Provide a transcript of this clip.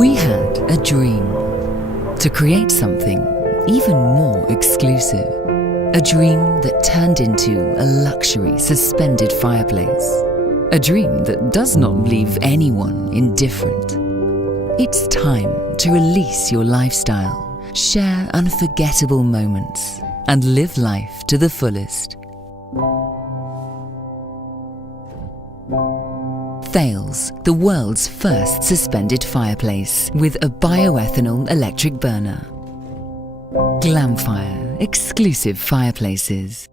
We had a dream to create something even more exclusive. A dream that turned into a luxury suspended fireplace. A dream that does not leave anyone indifferent. It's time to release your lifestyle, share unforgettable moments, and live life to the fullest. Thales, the world's first suspended fireplace with a bioethanol electric burner. GlammFire, exclusive fireplaces.